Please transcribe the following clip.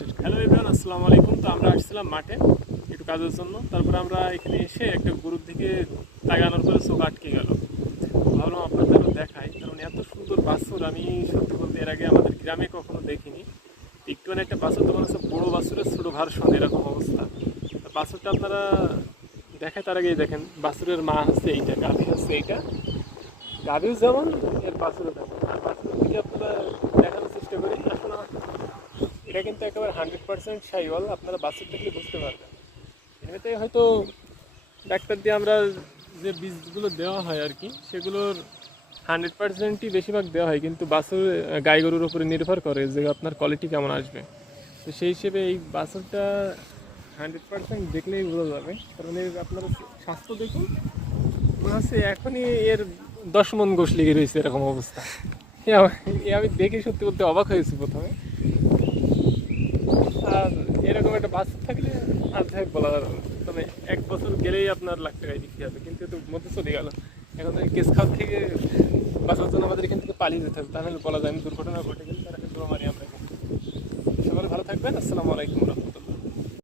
Hello everyone, আসসালামু আলাইকুম। তো আমরা আসছিলাম মাঠে একটু কাজের জন্য। তারপর আমরা এখানে এসে একটা গরুর দিকে তাকানোর পরে চোখ আটকে গেল। ভাবলাম আপনাদেরও দেখাই, কারণ এত সুন্দর বাছুর আমি সত্যি বলতে এর আগে আমাদের গ্রামে কখনো দেখিনি। একটু একটা বাছুর তখন হচ্ছে বড়ো বাছুরের ছোটো ভার্সন, এরকম অবস্থা। তো বাছুরটা আপনারা দেখায় তার আগেই দেখেন, বাছুরের মা হচ্ছে এইটা, গাভী হচ্ছে এইটা। গাভীও যেমন এর বাছুরও তেমন। আর বাছুরের দিকে আপনারা দেখানোর চেষ্টা করি আসলে। এটা কিন্তু একেবারে 100% শাইওয়াল, আপনারা বাছুর দেখলে বুঝতে পারবেন। এমনিতে হয়তো ডাক্তার দিয়ে আমরা যে বীজগুলো দেওয়া হয় আর কি, সেগুলোর 100%ই বেশিরভাগ দেওয়া হয়, কিন্তু বাছুর গাই গরুর উপরে নির্ভর করে যে আপনার কোয়ালিটি কেমন আসবে। তো সেই হিসেবে এই বাছুরটা 100% দেখলেই বোঝা যাবে, কারণ এর আপনারা স্বাস্থ্য দেখুন, মনে হচ্ছে এখনই এর 10 মণ গোশ লেগে রয়েছে, এরকম অবস্থা। আমি দেখে সত্যি বলতে অবাক হয়েছি প্রথমে। আর এরকম একটা বাছুর থাকলে আর যাই বলা যাবে না। তবে 1 বছর গেলেই আপনার লাখ টাকায় বিক্রি হবে, কিন্তু এত মধ্যে চলে গেল। এখন তো এই কেস খাওয়ার থেকে বাঁচার জন্য আমাদের এখান থেকে পালিয়ে যেতে হবে, তাহলে বলা যায় আমি দুর্ঘটনা ঘটে গেলে তারা কিন্তু মারি আমরা। সকলে ভালো থাকবেন। আসসালামু আলাইকুম।